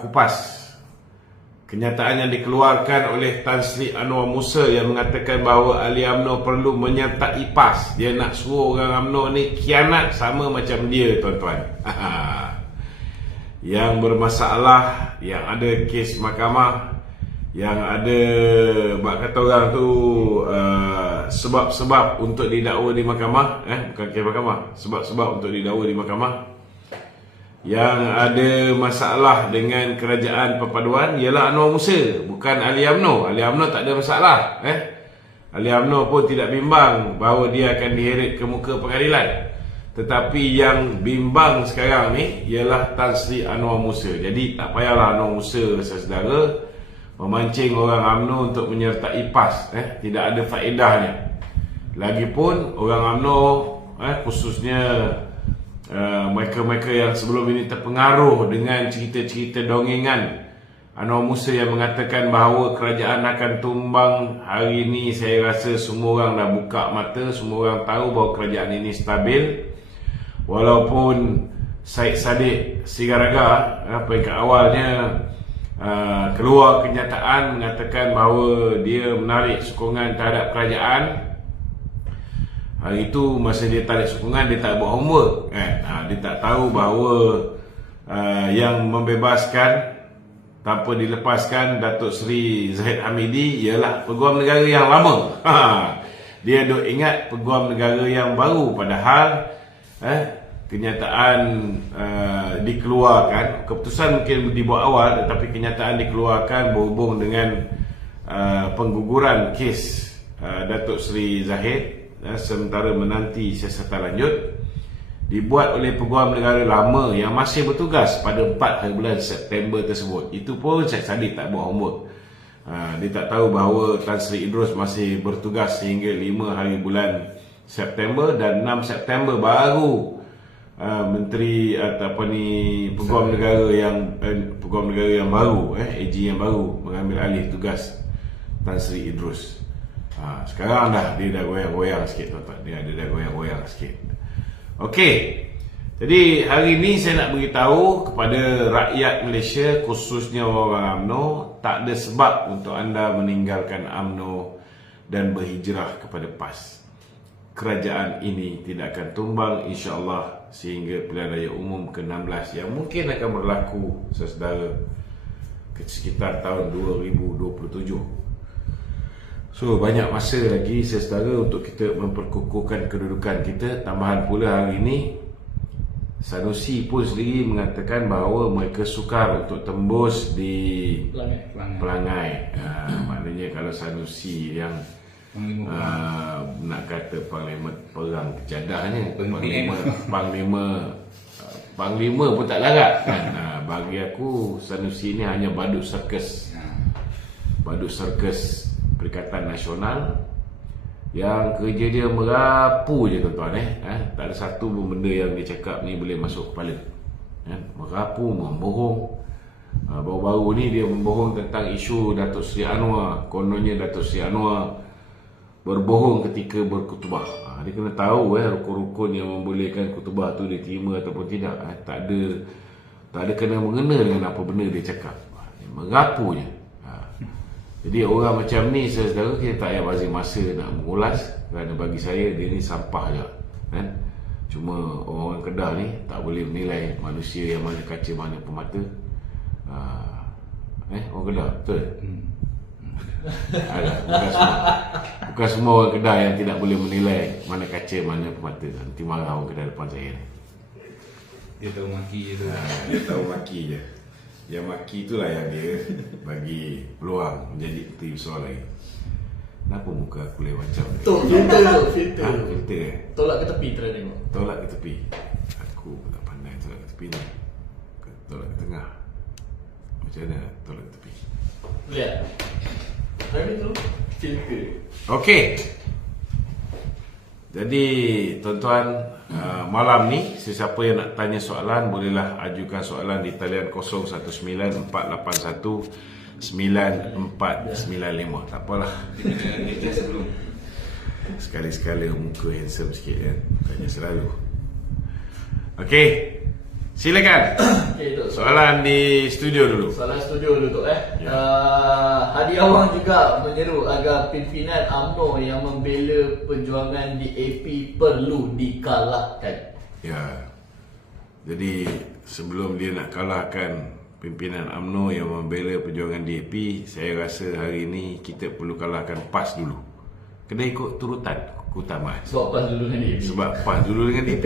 kupas kenyataan yang dikeluarkan oleh Tan Sri Anwar Musa yang mengatakan bahawa ahli UMNO perlu menyertai PAS. Dia nak suruh orang UMNO ni khianat sama macam dia, tuan-tuan. Yang bermasalah, yang ada kes mahkamah, yang ada bak kata orang tu sebab-sebab untuk didakwa di mahkamah, bukan kes mahkamah, sebab-sebab untuk didakwa di mahkamah. Yang ada masalah dengan kerajaan perpaduan ialah Anwar Musa, bukan ahli UMNO. Ahli UMNO tak ada masalah. Ahli UMNO pun tidak bimbang bahawa dia akan diheret ke muka pengadilan. Tetapi yang bimbang sekarang ni ialah Tan Sri Anwar Musa. Jadi tak payahlah Anwar Musa, saudara, memancing orang UMNO untuk menyertai PAS. Tidak ada faedahnya. Lagipun orang UMNO, khususnya mereka-mereka yang sebelum ini terpengaruh dengan cerita-cerita dongengan Anwar Musa yang mengatakan bahawa kerajaan akan tumbang, hari ini saya rasa semua orang dah buka mata, semua orang tahu bahawa kerajaan ini stabil. Walaupun Syed Saddiq Sigaraga peringkat awalnya keluar kenyataan mengatakan bahawa dia menarik sokongan terhadap kerajaan, hari itu masa dia tarik sokongan, dia tak buat homework. Dia tak tahu bahawa yang membebaskan tanpa dilepaskan Datuk Seri Zahid Hamidi ialah Peguam Negara yang lama. Dia duk ingat Peguam Negara yang baru, padahal kenyataan dikeluarkan, keputusan mungkin dibuat awal, tetapi kenyataan dikeluarkan berhubung dengan pengguguran kes Datuk Seri Zahid sementara menanti siasatan lanjut, dibuat oleh Peguam Negara lama yang masih bertugas pada 4 hari bulan September tersebut. Itu pun Syed Saddiq tak buat homework. Dia tak tahu bahawa Tan Sri Idrus masih bertugas sehingga 5 hari bulan September, dan 6 September baru Menteri Peguam Negara yang baru, AG yang baru mengambil alih tugas Tan Sri Idrus. Sekarang dia dah goyang-goyang sikit, tuan-tuan. Dia dah goyang-goyang sikit. Okey. Jadi hari ini saya nak beritahu kepada rakyat Malaysia, khususnya orang UMNO, tak ada sebab untuk anda meninggalkan UMNO dan berhijrah kepada PAS. Kerajaan ini tidak akan tumbang, insya-Allah, sehingga pilihan raya umum ke-16 yang mungkin akan berlaku, saudara, sekitar tahun 2027. So, banyak masa lagi, saudara, untuk kita memperkukuhkan kedudukan kita. Tambahan pula hari ini, Sanusi pun sendiri mengatakan bahawa mereka sukar untuk tembus di Pelangai. Maknanya kalau Sanusi yang nak kata Panglima perang kejadahnya, Panglima pun tak larat. Bagi aku, Sanusi ni hanya badut sirkus. Badut sirkus Perikatan Nasional yang kerja dia merapu je, tuan-tuan. Tak ada satu pun benda yang dia cakap ni boleh masuk kepala. Merapu, membohong. Baru-baru ni dia membohong tentang isu Datuk Seri Anwar. Kononnya Datuk Seri Anwar berbohong ketika berkutubah. Dia kena tahu rukun-rukun yang membolehkan kutubah tu diterima ataupun tidak. Tak ada kena-mengena dengan apa benda dia cakap. Merapu je. Jadi orang macam ni, saudara, kita tak payah bazir masa nak mengulas, kerana bagi saya dia ni sampah je. Cuma orang-orang Kedah ni tak boleh menilai manusia yang mana kaca mana pemata. Orang Kedah, betul? Alah, bukan semua orang Kedah yang tidak boleh menilai mana kaca mana pemata. Nanti marah orang Kedah depan saya ni. Dia tahu maki je tu. Dia tahu maki je. Yang maki itulah yang dia bagi peluang menjadi peti besar lagi. Kenapa muka aku lain macam ni? Filter. Filter. Tolak ke tepi, try tengok. Tolak ke tepi. Aku tak pandai tolak ke tepi ni. Tolak ke tengah. Macam mana tolak ke tepi? Lihat. Try tu filter. Okey. Jadi tuan-tuan, malam ni sesiapa yang nak tanya soalan bolehlah ajukan soalan di talian 0194819495. Tak apalah. Sekali-sekala muka handsome sikit kan. Tanya selalu. Okey. Silakan. Okay, Tok. Soalan di studio dulu. Soalan studio dulu, Tok. Hadi Awang juga menyeru agar pimpinan UMNO yang membela perjuangan DAP perlu dikalahkan. Ya. Jadi sebelum dia nak kalahkan pimpinan UMNO yang membela perjuangan DAP, saya rasa hari ini kita perlu kalahkan PAS dulu. Kena ikut turutan keutamaan. Sebab pas dulu dengan DAP. Sebab PAS dulu dengan DAP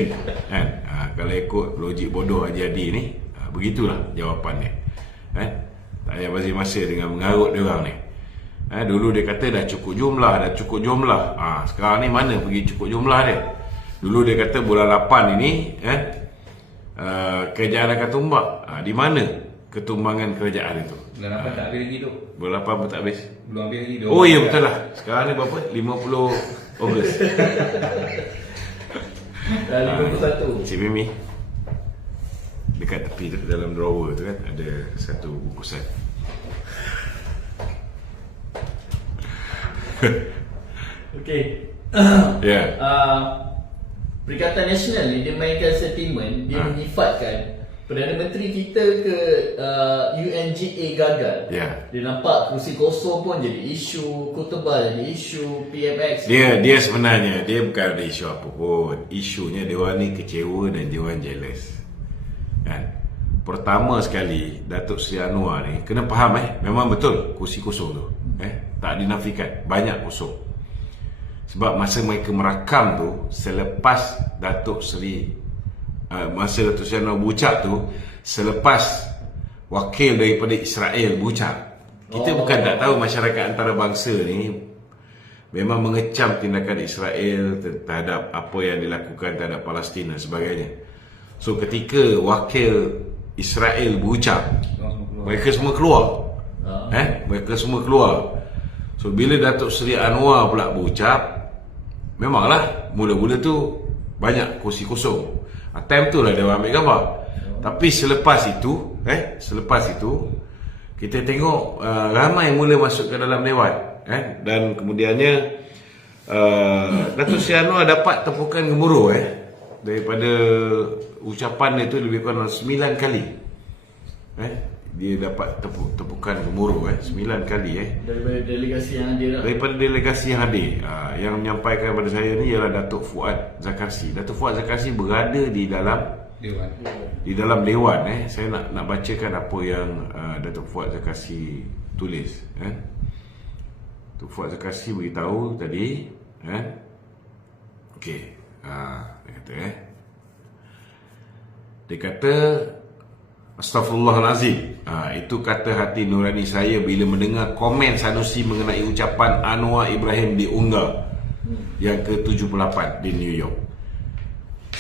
kan? Kalau ikut logik bodoh Haji Hadi ni, begitulah jawapannya. Tak payah bagi masa dengan mengarut dia orang ni. Dulu dia kata dah cukup jumlah. Sekarang ni mana pergi cukup jumlah dia? Dulu dia kata bulan 8 ini kerajaan akan tumbang. Di mana ketumbangan kerajaan itu? Bulan 8 tak habis lagi tu. Bulan 8 pun tak habis. Belum habis lagi. Oh ya, betul lah. Sekarang ni berapa? 50 Ogos. Dah 51. Cik Mimi, dekat tepi tu, dalam drawer tu kan, ada satu bungkusan. Okey. Ya. Perikatan Nasional ni dia mainkan sentimen, dia menyifatkan Perdana Menteri kita ke UNGA gagal. Ya. Dia nampak kursi kosong pun jadi isu, Kutubal jadi isu, PMX. Dia sebenarnya dia bukan ada isu apa pun. Isunya dia orang ni kecewa dan dia orang jealous. Kan? Pertama sekali Datuk Seri Anwar ni kena faham memang betul kursi kosong tu. Tak dinafikan, banyak kosong. Sebab masa mereka merakam tu selepas Datuk Seri masa Datuk Seri Anwar berucap tu, selepas wakil daripada Israel berucap. Kita bukan tak tahu masyarakat antarabangsa ni memang mengecam tindakan Israel terhadap apa yang dilakukan terhadap Palestin dan sebagainya. So ketika wakil Israel berucap, mereka semua keluar. Mereka semua keluar. So bila Datuk Seri Anwar pula berucap, memanglah mula-mula tu banyak kursi kosong. Time tu lah dia ambil gambar. Tapi selepas itu kita tengok ramai mula masuk ke dalam dewan. Dan kemudiannya Datuk Seri Anwar dapat tepukan gemuruh daripada ucapan dia tu lebih kurang 9 kali. Dia dapat tepukan gemuruh 9 kali Daripada delegasi yang hadir lah. Daripada delegasi yang hadir. Yang menyampaikan kepada saya ni ialah Datuk Fuad Zakarsi. Datuk Fuad Zakarsi berada di dalam dewan. Saya nak bacakan apa yang Datuk Fuad Zakarsi tulis. Datuk Fuad Zakarsi beritahu tadi. Okey. Dia kata Astaghfirullahalazim. Itu kata hati nurani saya bila mendengar komen Sanusi mengenai ucapan Anwar Ibrahim diunggah yang ke-78 di New York.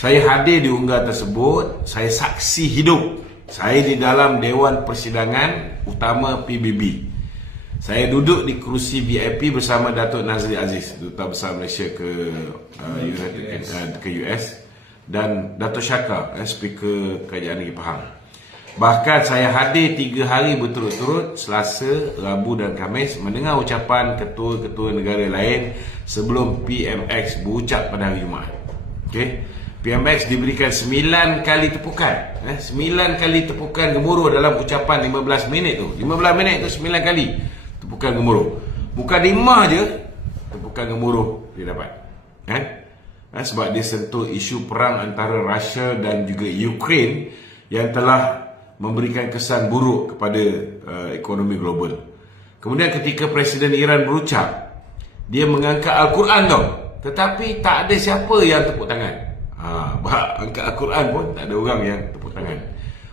Saya hadir di unggah tersebut. Saya saksi hidup. Saya di dalam Dewan Persidangan Utama PBB. Saya duduk di kerusi VIP bersama Datuk Nazri Aziz, Duta Besar Malaysia ke US, dan Datuk Syaka, Speaker Kerajaan Negeri Pahang. Bahkan saya hadir 3 hari berturut-turut, Selasa, Rabu dan Khamis, mendengar ucapan ketua-ketua negara lain sebelum PMX berucap pada hari Jumaat. PMX diberikan 9 kali tepukan. 9 kali tepukan gemuruh dalam ucapan 15 minit tu. 15 minit tu 9 kali tepukan gemuruh. Bukan 5 je tepukan gemuruh dia dapat. Sebab dia sentuh isu perang antara Rusia dan juga Ukraine yang telah memberikan kesan buruk kepada ekonomi global. Kemudian ketika Presiden Iran berucap, dia mengangkat Al-Quran tau, tetapi tak ada siapa yang tepuk tangan. Angkat Al-Quran pun tak ada orang yang tepuk tangan.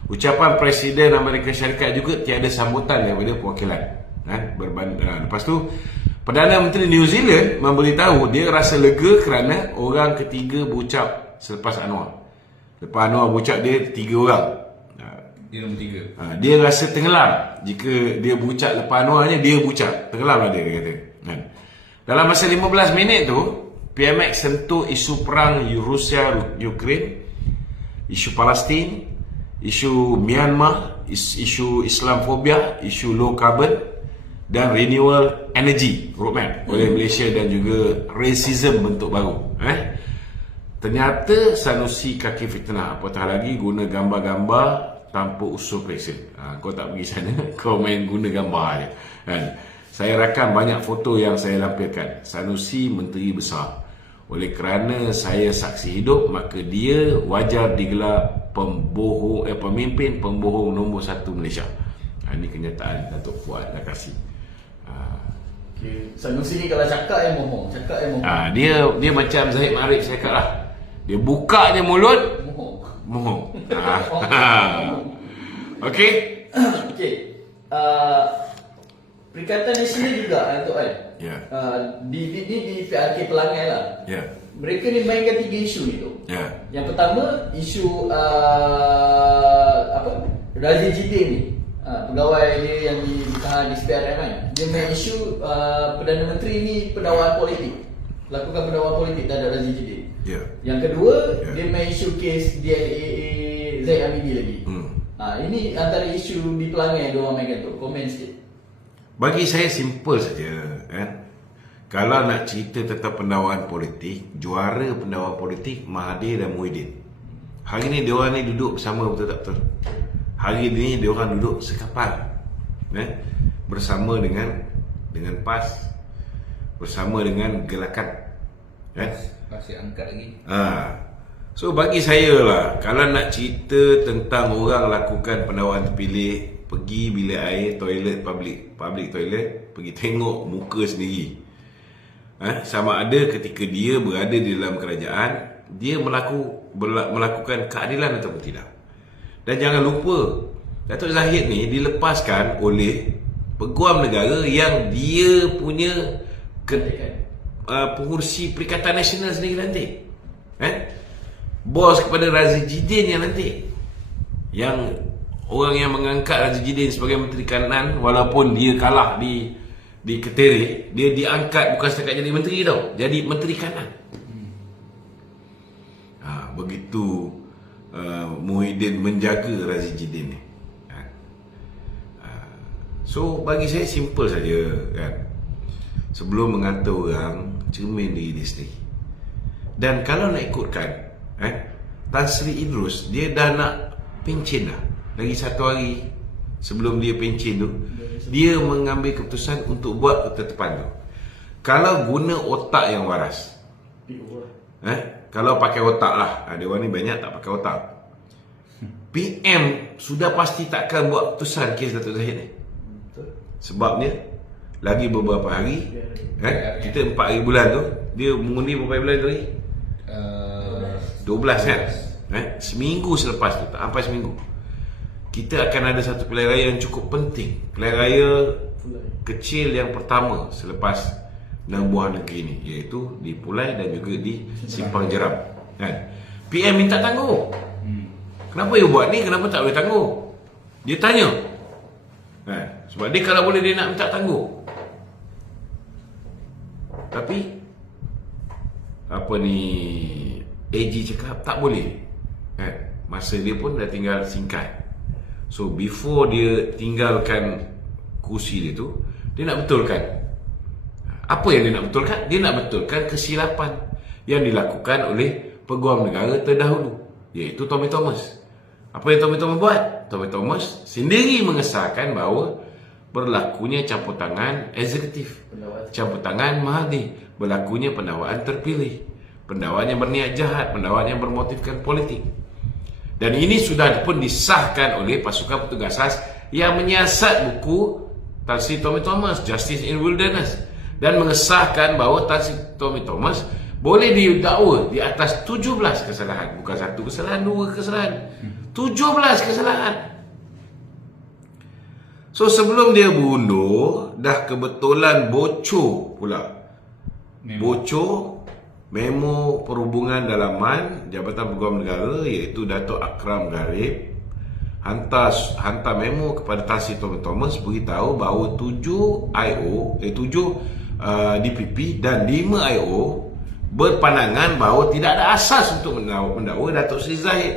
Ucapan Presiden Amerika Syarikat juga tiada sambutan daripada perwakilan. Lepas tu Perdana Menteri New Zealand memberitahu dia rasa lega kerana orang ketiga berucap selepas Anwar. Lepas Anwar berucap, dia 3 orang. Dia nombor 3. Dia rasa tenggelam. Jika dia berucap lepas Anwarnya, dia berucap tenggelam lah dia kata. Dalam masa 15 minit tu, PMX sentuh isu perang Rusia Ukraine, isu Palestin, isu Myanmar, isu Islamfobia, isu low carbon dan renewable energy roadmap oleh Malaysia dan juga racism bentuk baru. Ternyata Sanusi kaki fitnah, apatah lagi guna gambar-gambar tanpa usul periksa. Kau tak pergi sana, kau main guna gambar je kan. Saya rakam banyak foto yang saya lampirkan. Sanusi menteri besar. Oleh kerana saya saksi hidup, maka dia wajar digelar pemimpin pembohong nombor 1 Malaysia. Ini kenyataan Datuk Fuad dah kasih. Okay. Sanusi ni kalau cakap yang bohong, Dia macam Zahid Ma'arif saya cakap lah. Dia buka je mulut, bohong. Okey. Okey. Perikatan Nasional juga Datuk Wan. Ya. Di PRK Pelangai lah. Ya. Mereka ni mainkan 3 isu ni tu. Ya. Yang pertama isu Razif Jidin ni, pegawai dia yang ditahan di SPRM kan. Dia main isu Perdana Menteri ni pendakwaan politik, lakukan pendakwaan politik terhadap Razif Jidin. Ya. Yang kedua, dia main isu kes DLAA Zaid Amidi lagi. Ini antara isu di Pelangai dia orang mainkan tu. Komen sikit. Bagi saya simple saja kan. Kalau nak cerita tentang pendakwaan politik, juara pendakwaan politik Mahathir dan Muhyiddin. Hari ni diorang ni duduk bersama, betul tak betul? Hari ni diorang duduk sekapal bersama dengan PAS, bersama dengan Gelakan kan? Masih angkat lagi. So bagi saya lah, kalau nak cerita tentang orang lakukan pendakwaan terpilih, pergi bilik air, toilet, public toilet, pergi tengok muka sendiri. Sama ada ketika dia berada di dalam kerajaan, dia melakukan keadilan ataupun tidak. Dan jangan lupa, Datuk Zahid ni dilepaskan oleh peguam negara yang dia punya pengurusi Perikatan Nasional sendiri nanti. Bos kepada Razif Jidin yang nanti. Yang orang yang mengangkat Razif Jidin sebagai Menteri Kanan, walaupun dia kalah di Keterik, dia diangkat bukan setakat jadi menteri tau, jadi Menteri Kanan. Begitu Muhyiddin menjaga Razif Jidin ni. So bagi saya simple saja kan. Sebelum mengata orang, cermin diri dia sendiri. Dan kalau nak ikutkan Tan Sri Idrus, dia dah nak pencen dah. Lagi 1 hari sebelum dia pencen tu, dia mengambil keputusan untuk buat ketetapan tu. Kalau guna otak yang waras, kalau pakai otak lah, ada orang ni banyak tak pakai otak. PM sudah pasti takkan buat keputusan kes Datuk Zahid ni. Sebabnya lagi beberapa hari, kita 4 hari bulan tu, dia mengundi berapa bulan tu lagi? 12 kan? Seminggu selepas tu, tak sampai seminggu, kita akan ada satu pilihan raya yang cukup penting. Pilihan raya kecil yang pertama selepas 6 buah negeri ni, iaitu di Pulai dan juga di Simpang Jeram kan? PM minta tangguh. Kenapa you buat ni? Kenapa tak boleh tangguh? Dia tanya sebab dia kalau boleh dia nak minta tangguh. Tapi apa ni, AG cakap tak boleh masa dia pun dah tinggal singkat. So before dia tinggalkan kursi dia tu, dia nak betulkan. Apa yang dia nak betulkan? Dia nak betulkan kesilapan yang dilakukan oleh peguam negara terdahulu, iaitu Tommy Thomas. Apa yang Tommy Thomas buat? Tommy Thomas sendiri mengesahkan bahawa berlakunya campur tangan eksekutif, campur tangan Mahathir, berlakunya pendakwaan terpilih, pendakwaan yang berniat jahat, pendakwaan yang bermotifkan politik. Dan ini sudah pun disahkan oleh pasukan petugas khas yang menyiasat buku Tan Sri Tommy Thomas, Justice in Wilderness, dan mengesahkan bahawa Tan Sri Tommy Thomas boleh didakwa di atas 17 kesalahan. Bukan 1 kesalahan, 2 kesalahan, 17 kesalahan. So sebelum dia berundur, dah kebetulan bocor pula. Bocor memo Perhubungan Dalaman Jabatan Peguam Negara, iaitu Datuk Akram Garib, hantar memo kepada Tan Sri Tommy Thomas beritahu bahawa 7 DPP dan 5 IO berpandangan bahawa tidak ada asas untuk mendakwa Datuk Seri Zahid,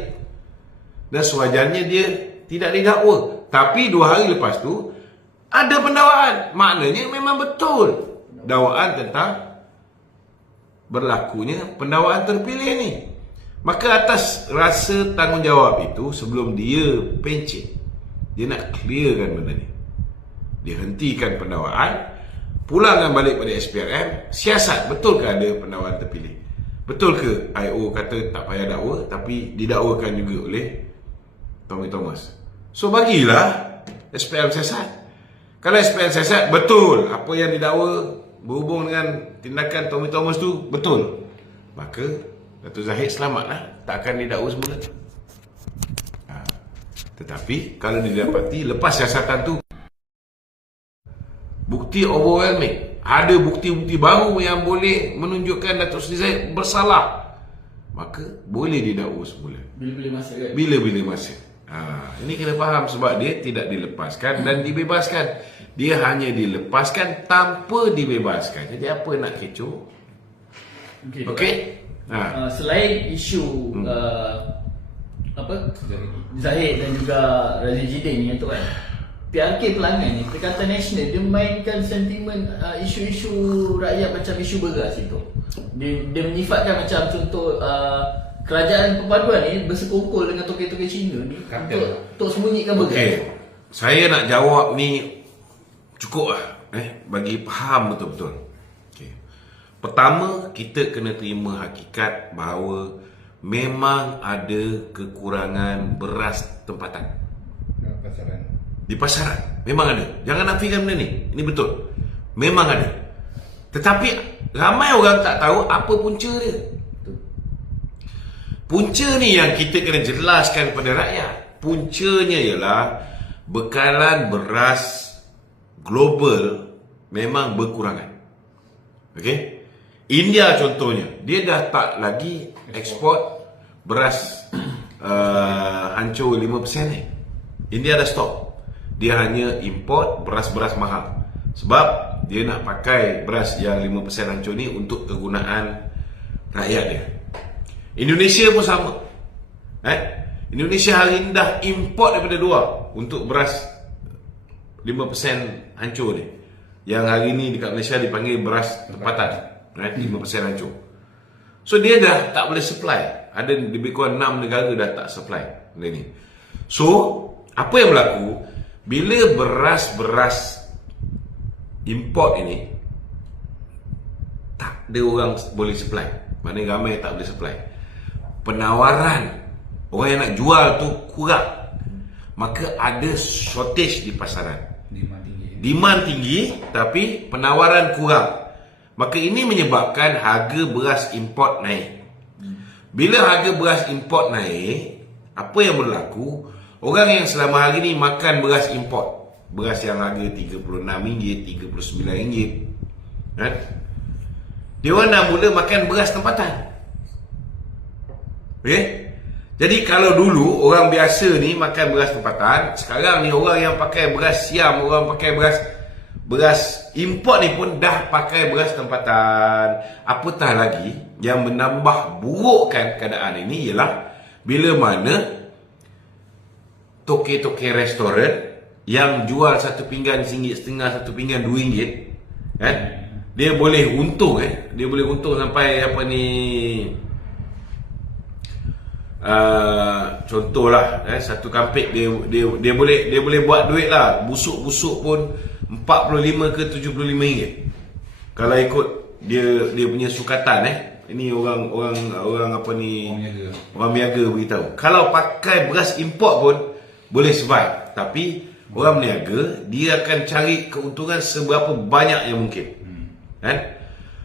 dan sewajarnya dia tidak didakwa. Tapi 2 hari lepas tu ada pendakwaan. Maknanya memang betul dakwaan tentang berlakunya pendakwaan terpilih ni. Maka atas rasa tanggungjawab itu, sebelum dia pencet, dia nak clearkan benda ni. Dia hentikan pendakwaan, pulangkan balik pada SPRM, siasat betul ke ada pendakwaan terpilih. Betul ke IO kata tak payah dakwa, tapi didakwakan juga oleh Tommy Thomas. So bagilah SPRM siasat. Kalau SPRM siasat betul apa yang didakwa berhubung dengan tindakan Tommy Thomas tu betul, maka Datuk Zahid selamatlah, tak akan didakwa semula. Tetapi kalau didapati lepas siasatan tu bukti overwhelming, ada bukti-bukti baru yang boleh menunjukkan Datuk Seri Zahid bersalah, maka boleh didakwa semula. Bila-bila masa kan? Bila-bila masa. Ini kena faham, sebab dia tidak dilepaskan dan dibebaskan. Dia hanya dilepaskan tanpa dibebaskan. Jadi apa nak kecoh? Okey? Selain isu Zahid dan juga Razif Jidin ni tu kan, PRK Pelangan ni, Perikatan Nasional, dia mainkan sentimen isu-isu rakyat macam isu beras itu. Dia menyifatkan macam contoh kerajaan perpaduan ni bersekongkol dengan toke-toke Cina ni untuk sembunyikan beras. Okey. Saya nak jawab ni cukup lah bagi faham betul-betul. Okay. Pertama, kita kena terima hakikat bahawa memang ada kekurangan beras tempatan di pasaran. Memang ada. Jangan nafikan benda ni. Ini betul. Memang ada. Tetapi ramai orang tak tahu apa punca dia. Punca ni yang kita kena jelaskan kepada rakyat. Puncanya ialah bekalan beras global memang berkurangan. Okey? India contohnya, dia dah tak lagi ekspor beras hancur 5% ni. India dah stop. Dia hanya import beras-beras mahal. Sebab dia nak pakai beras yang 5% hancur ni untuk kegunaan rakyat dia. Indonesia pun sama. Indonesia hari ini dah import daripada luar untuk beras 5% hancur ni, yang hari ni dekat Malaysia dipanggil beras tempatan, 5% hancur. So dia dah tak boleh supply. Ada lebih kurang 6 negara dah tak supply benda ni. So apa yang berlaku bila beras-beras import ini tak ada orang boleh supply, maknanya ramai tak boleh supply, penawaran orang yang nak jual tu kurang, maka ada shortage di pasaran. Demand tinggi tapi penawaran kurang. Maka ini menyebabkan harga beras import naik. Bila harga beras import naik, apa yang berlaku? Orang yang selama hari ni makan beras import, beras yang harga RM36, RM39, kan? Dia orang dah mula makan beras tempatan. Okey? Jadi kalau dulu orang biasa ni makan beras tempatan, sekarang ni orang yang pakai beras siam, orang pakai beras import ni pun dah pakai beras tempatan. Apatah lagi yang menambah burukkan keadaan ini ialah bila mana toke-toke restoran yang jual satu pinggan RM1.50, satu pinggan RM2, kan? Dia boleh untung dia boleh untung sampai apa ni, contohlah satu kampik dia boleh buat duit lah, busuk-busuk pun 45 ke 75 ringgit kalau ikut dia punya sukatan. Ini orang apa ni, orang berniaga beritahu. Kalau pakai beras import pun boleh survive, tapi orang berniaga dia akan cari keuntungan seberapa banyak yang mungkin, kan?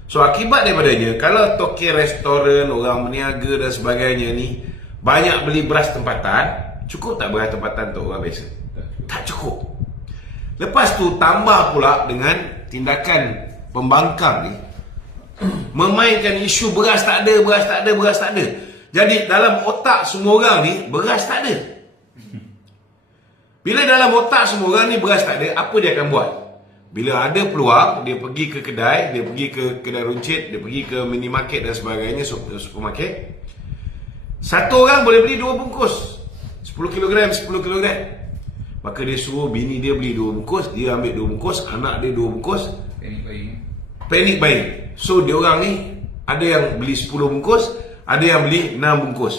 So akibat daripadanya, kalau toke restoran, orang berniaga dan sebagainya ni banyak beli beras tempatan, cukup tak beras tempatan untuk orang biasa? Tak cukup. Lepas tu tambah pula dengan tindakan pembangkang ni memainkan isu beras tak ada, beras tak ada, beras tak ada. Jadi dalam otak semua orang ni beras tak ada. Bila dalam otak semua orang ni beras tak ada, apa dia akan buat? Bila ada peluang, dia pergi ke kedai, dia pergi ke kedai runcit, dia pergi ke minimarket dan sebagainya, supermarket. Satu orang boleh beli 2 bungkus 10 kg. Maka dia suruh bini dia beli 2 bungkus, dia ambil 2 bungkus, anak dia 2 bungkus. Panic buying. So dia orang ni Ada yang beli 10 bungkus, ada yang beli 6 bungkus.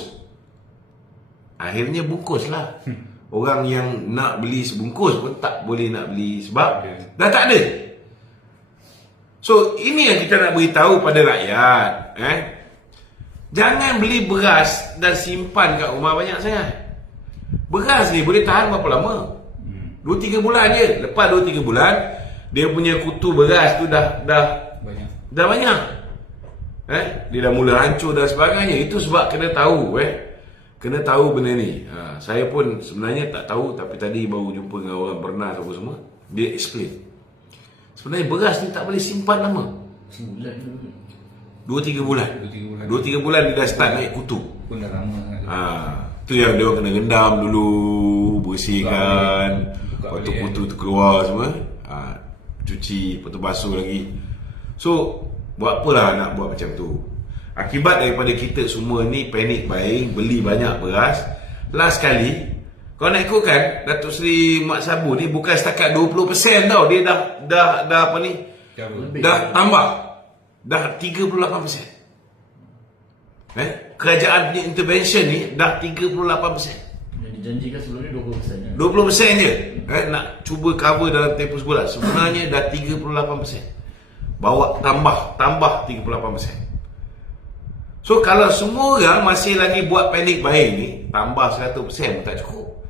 Akhirnya bungkus lah. Orang yang nak beli sebungkus pun tak boleh nak beli sebab dah tak ada. So ini yang kita nak beritahu pada rakyat. Jangan beli beras dan simpan kat rumah banyak sangat. Beras ni boleh tahan berapa lama? 2-3 bulan je. Lepas 2-3 bulan, dia punya kutu beras tu dah banyak. Dia dah mula hancur dan sebagainya. Itu sebab kena tahu kena tahu benda ni. Saya pun sebenarnya tak tahu, tapi tadi baru jumpa dengan orang Bernas apa semua. Dia explain. Sebenarnya beras ni tak boleh simpan lama. Sebulan tu. 2-3 bulan. 2-3 bulan dia dah start naik kutu. Pun dah lama sangat. Tu yang dia orang kena rendam dulu, bersihkan, lepas tu kutu tu keluar semua. Cuci, lepas tu basuh lagi. So buat apalah nak buat macam tu. Akibat daripada kita semua ni panic buying, beli banyak beras. Last kali, kau nak ikutkan Datuk Seri Mat Sabu ni bukan setakat 20% tau. Dia dah apa ni? Dah tambah. Dah 38%. Kerajaan punya intervention ni dah 38%. Yang dijanjikan sebelum ni 20%. 20% je. Nak cuba cover dalam tempoh sebulan. Sebenarnya dah 38%. Bawa tambah 38%. So kalau semua orang masih lagi buat panic buying ni, tambah 100% pun tak cukup.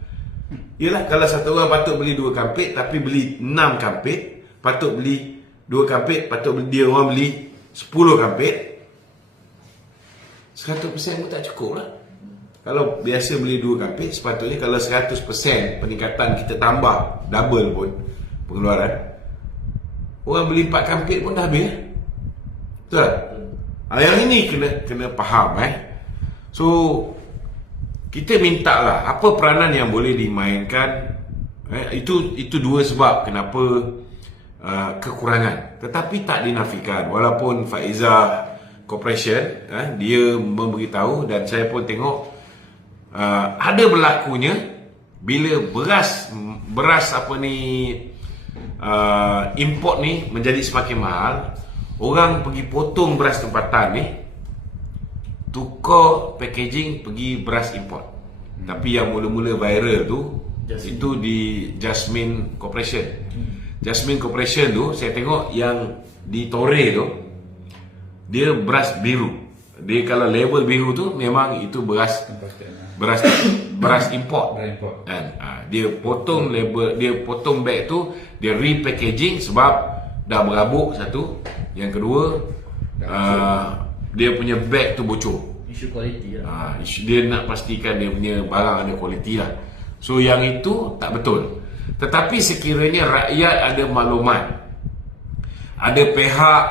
Yelah, kalau satu orang patut beli 2 kampit tapi beli 6 kampit, patut beli 2 kampit, patut beli, dia orang beli 10 kampit, 100% pun tak cukup lah. Kalau biasa beli 2 kampit, sepatutnya kalau 100% peningkatan kita tambah double pun pengeluaran, orang beli 4 kampit pun dah habis. Betul tak? Yang ini kena faham. So kita minta lah apa peranan yang boleh dimainkan. Itu 2 sebab kenapa kekurangan. Tetapi tak dinafikan, walaupun Faizah Corporation dia memberitahu, dan saya pun tengok ada berlakunya bila beras apa ni import ni menjadi semakin mahal, orang pergi potong beras tempatan ni, tukar packaging pergi beras import. Tapi yang mula-mula viral tu itu di Jasmine Corporation. Jasmine Corporation tu saya tengok yang di Tore tu, dia beras biru. Dia kalau label biru tu memang itu beras import. Kan? Dia potong label, dia potong bag tu, dia repackaging sebab dah berabuk satu. Yang kedua, dia punya bag tu bocor. Isu kualiti lah. Dia nak pastikan dia punya barang ada kualiti lah. So yang itu tak betul. Tetapi sekiranya rakyat ada maklumat, ada pihak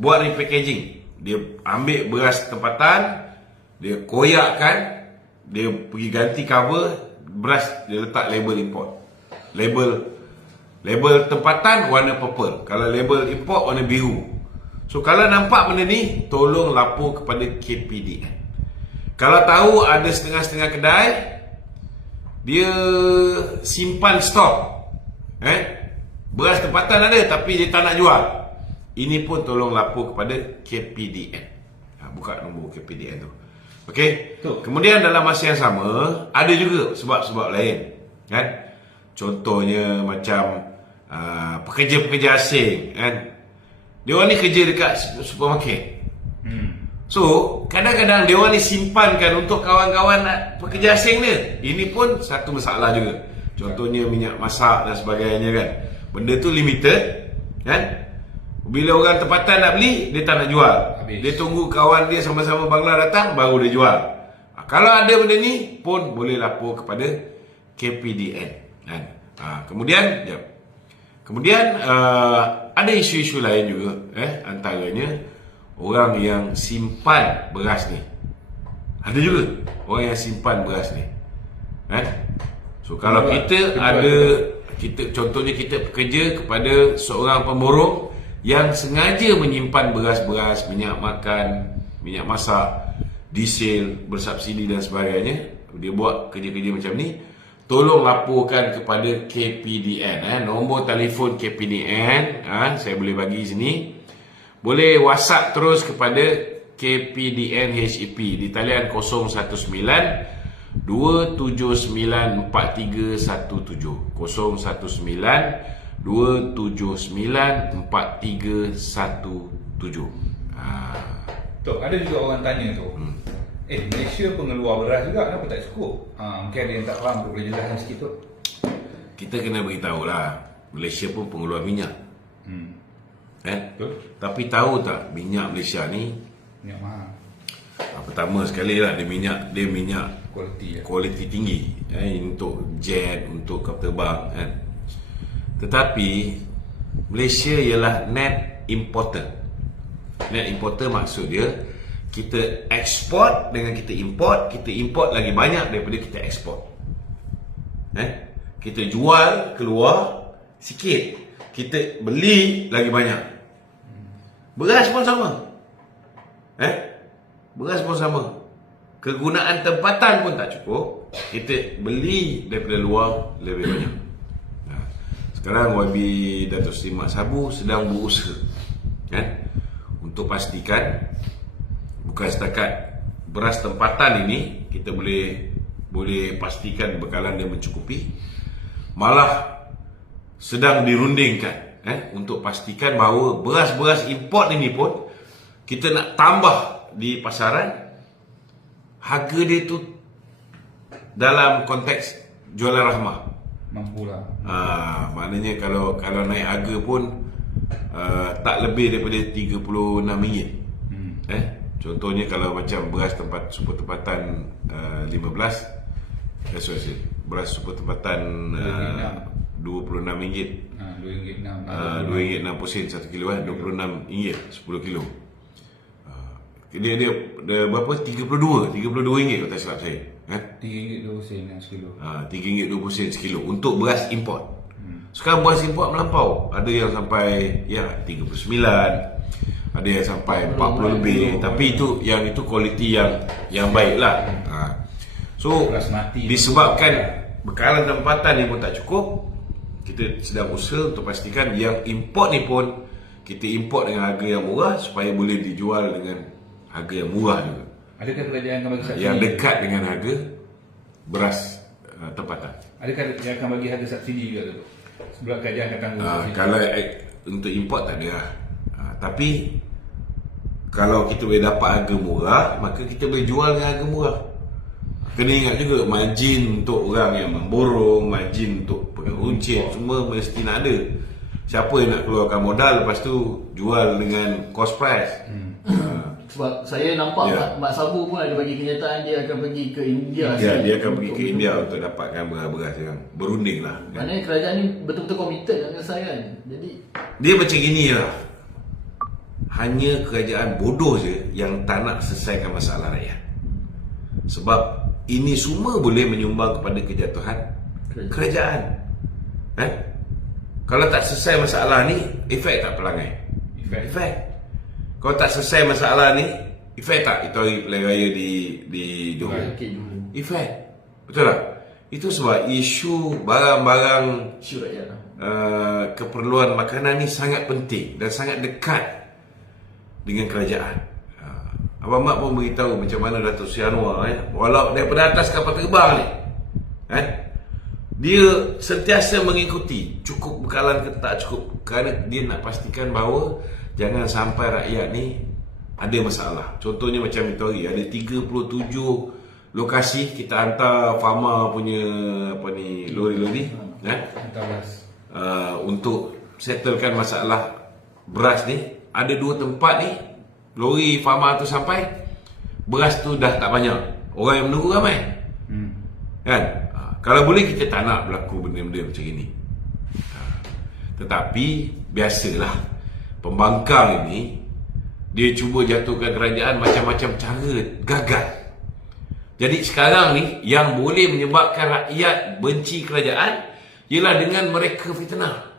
buat repackaging, dia ambil beras tempatan, dia koyakkan, dia pergi ganti cover beras, dia letak label import. Label tempatan warna purple, kalau label import warna biru. So kalau nampak benda ni, tolong lapor kepada KPDN. Kalau tahu ada setengah-setengah kedai dia simpan stok, beras tempatan ada tapi dia tak nak jual, ini pun tolong lapor kepada KPDN. Buka nombor KPDN tu. Okey. Kemudian dalam masa yang sama ada juga sebab-sebab lain, kan? Contohnya macam pekerja-pekerja asing, kan? Dia orang ni kerja dekat supermarket. So kadang-kadang dia orang ni simpankan untuk kawan-kawan pekerja asing dia. Ini pun satu masalah juga. Contohnya minyak masak dan sebagainya, kan? Benda tu limited, kan? Bila orang tempatan nak beli, dia tak nak jual. Habis. Dia tunggu kawan dia sama-sama Bangla datang, baru dia jual. Kalau ada benda ni pun boleh lapor kepada KPDN, kan? Kemudian ada isu-isu lain juga, antaranya orang yang simpan beras ni. Ada juga orang yang simpan beras ni, so kalau contohnya kita bekerja kepada seorang pemborong yang sengaja menyimpan beras-beras, minyak makan, minyak masak, diesel bersubsidi dan sebagainya, dia buat kerja-kerja macam ni, tolong laporkan kepada KPDN. Nombor telefon KPDN saya boleh bagi sini. Boleh WhatsApp terus kepada KPDN HEP di talian 019 279 4317 019 279 4317. Tok, ada juga orang tanya tu. Malaysia pengeluar beras juga, kenapa tak cukup? Mungkin ada yang tak faham, tu boleh jelaskan sikit tu. Kita kena beritahu lah, Malaysia pun pengeluar minyak. Betul. Tapi tahu tak minyak Malaysia ni, Minyak mahal. pertama sekali lah, dia minyak Kualiti ya. kualiti tinggi, untuk jet, untuk kapal terbang, kan. Tetapi Malaysia ialah net importer. Net importer maksud dia kita ekspor dengan kita import lagi banyak daripada kita ekspor. Kita jual keluar sikit, kita beli lagi banyak. Beras pun sama. Beras pun sama. Kegunaan tempatan pun tak cukup, kita beli daripada luar lebih banyak. Sekarang YB Datuk Seri Mat Sabu sedang berusaha, untuk pastikan bukan setakat beras tempatan ini kita boleh pastikan bekalan dia mencukupi, malah sedang dirundingkan untuk pastikan bahawa beras-beras import ini pun kita nak tambah di pasaran harga dia tu dalam konteks jualan rahmah. Mampulah. Maknanya kalau naik harga pun tak lebih daripada RM36. Contohnya kalau macam beras super tempatan 15, beras super tempatan RM26, RM2.06 1 kilo, RM26 10 kilo. Dia berapa? RM32 kalau tak silap saya. RM3.20 sekilo. RM3.20 sekilo untuk beras import. Sekarang beras import melampau. Ada yang sampai 39, ada yang sampai 40 lebih. Tapi itu kualiti yang baik lah. So disebabkan bekalan tempatan ni pun tak cukup, kita sedang usaha untuk pastikan yang import ni pun kita import dengan harga yang murah supaya boleh dijual dengan harga yang murah juga. Adakah kerajaan akan bagi subsidi yang dekat dengan harga beras tempatan? Adakah dia akan bagi harga subsidi juga tu? Sebab kerajaan akan tanggung subsidi. Kalau untuk import tak ada lah. Tapi kalau kita boleh dapat harga murah, maka kita boleh jual dengan harga murah. Kena ingat juga margin untuk orang yang memborong, margin untuk pegang runcit, semua mesti nak ada. Siapa yang nak keluarkan modal lepas tu jual dengan cost price. Sebab saya nampak Mat Sabu pun ada bagi kenyataan dia akan pergi ke India. Dia akan pergi ke India untuk dapatkan beras-beras yang berunding lah. Maknanya kerajaan ni betul-betul komited dengan saya kan. Jadi dia macam gini lah. Hanya kerajaan bodoh je yang tak nak selesaikan masalah rakyat. Sebab ini semua boleh menyumbang kepada kejatuhan kerajaan. Kalau tak selesai masalah ni, efek tak pelangai? Efek. Kalau tak selesai masalah ni, efek tak itu hari pilihan raya di Johor? Efek. Betul tak? Itu sebab isu barang-barang isu rakyat keperluan makanan ni sangat penting dan sangat dekat dengan kerajaan. Abang Mat pun beritahu macam mana Datuk Seri Anwar, walau daripada atas kapal terbang ni, dia sentiasa mengikuti cukup bekalan ke tak cukup, kerana dia nak pastikan bahawa jangan sampai rakyat ni ada masalah. Contohnya macam itu hari ada 37 lokasi kita hantar farma punya lori-lori untuk settlekan masalah beras ni. Ada 2 tempat ni lori farma tu sampai, beras tu dah tak banyak, orang yang menunggu ramai. Kan? Kalau boleh kita tak nak berlaku benda-benda macam ini. Tetapi biasalah pembangkang ini dia cuba jatuhkan kerajaan macam-macam cara, gagal. Jadi sekarang ni yang boleh menyebabkan rakyat benci kerajaan ialah dengan mereka fitnah.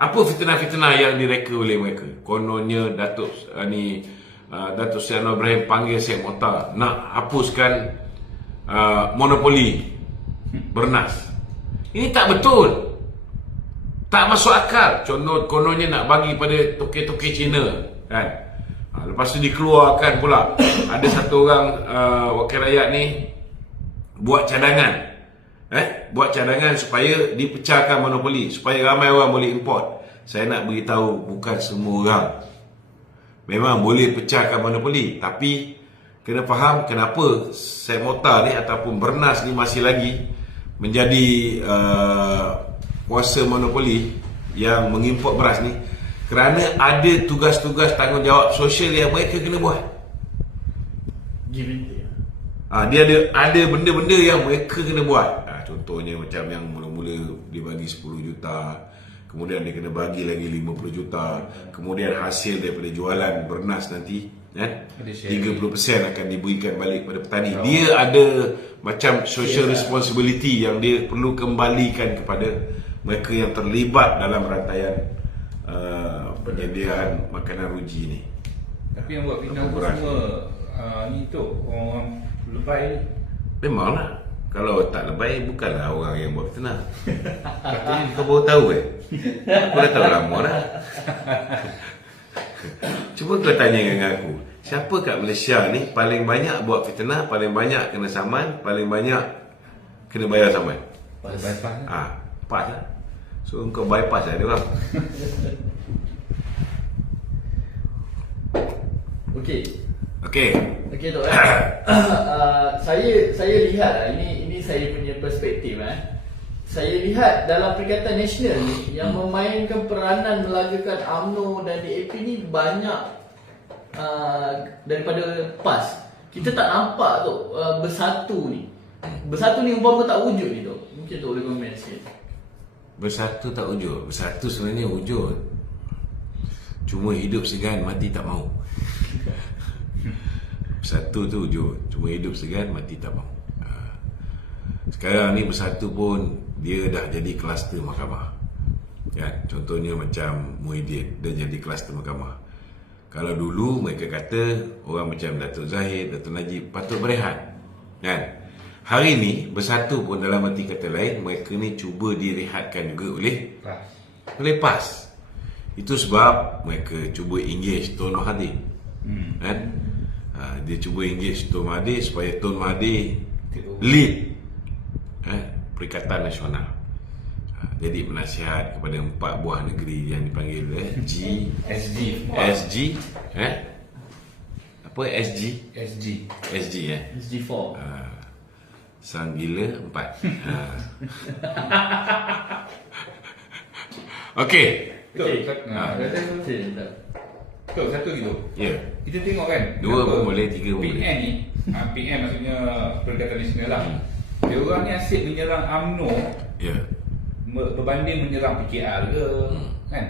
Apa fitnah-fitnah yang direka oleh mereka? Kononnya Datuk Seri Anwar Ibrahim panggil Syed Mokhtar nak hapuskan monopoli bernas. Ini tak betul, tak masuk akal. Contoh kononnya nak bagi pada toke-toke Cina, kan? Lepas tu dikeluarkan pula ada satu orang wakil rakyat ni buat cadangan. Buat cadangan supaya dipecahkan monopoli, supaya ramai orang boleh import. Saya nak beritahu, bukan semua orang memang boleh pecahkan monopoli, tapi kena faham kenapa Semota ni ataupun Bernas ni masih lagi menjadi kuasa monopoli yang mengimport beras ni, kerana ada tugas-tugas tanggungjawab sosial yang mereka kena buat. Give and take. Dia ada benda-benda yang mereka kena buat. Contohnya macam yang mula-mula dia bagi 10 juta, kemudian dia kena bagi lagi 50 juta, kemudian hasil daripada jualan Bernas nanti 30% akan diberikan balik pada petani. Dia ada macam social responsibility yang dia perlu kembalikan kepada mereka yang terlibat dalam rantaian penyediaan makanan ruji ni. Tapi yang buat pindah tu semua ni tu orang lebay ni. Memanglah. Kalau tak lebay, bukanlah orang yang buat fitnah. Katanya kau baru tahu Aku dah tahu lama dah. Cuba kau tanya dengan aku, siapa kat Malaysia ni paling banyak buat fitnah, paling banyak kena saman, paling banyak kena bayar saman? Bypass. Pas lah. So kau bypass lah dia orang. Okey Tok. Saya lihat ini saya punya perspektif. Saya lihat dalam Perikatan Nasional ni yang memainkan peranan melagakan UMNO dan DAP ni banyak daripada PAS. Kita tak nampak tu bersatu ni. Bersatu ni umpama tak wujud ni tu. Mungkin tu boleh komen sikit. Bersatu tak wujud. Bersatu sebenarnya wujud. Cuma hidup segan, mati tak mau. Bersatu tu wujud, cuma hidup segan, mati tak mau. Sekarang ni bersatu pun dia dah jadi kluster mahkamah. Contohnya macam Muhyiddin, dia jadi kluster mahkamah. Kalau dulu mereka kata orang macam Datuk Zahid, Datuk Najib patut berehat, hari ni bersatu pun dalam arti kata lain, mereka ni cuba direhatkan juga oleh PAS. Itu sebab mereka cuba engage Tun Mahathir. Dia cuba engage Tun Mahathir supaya Tun Mahathir lead Perikatan Nasional. Jadi penasihat kepada 4 buah negeri yang dipanggil SG. Apa SG? SG4. Sang gila 4. Okey. Betul, satu gitu. Ya. Kita tengok kan. 2 pun boleh, 3 pun boleh. PN ni, PN maksudnya Perikatan Nasional lah. Dia orang ni asyik menyerang UMNO. Ya. Berbanding menyerang PKR ke, kan?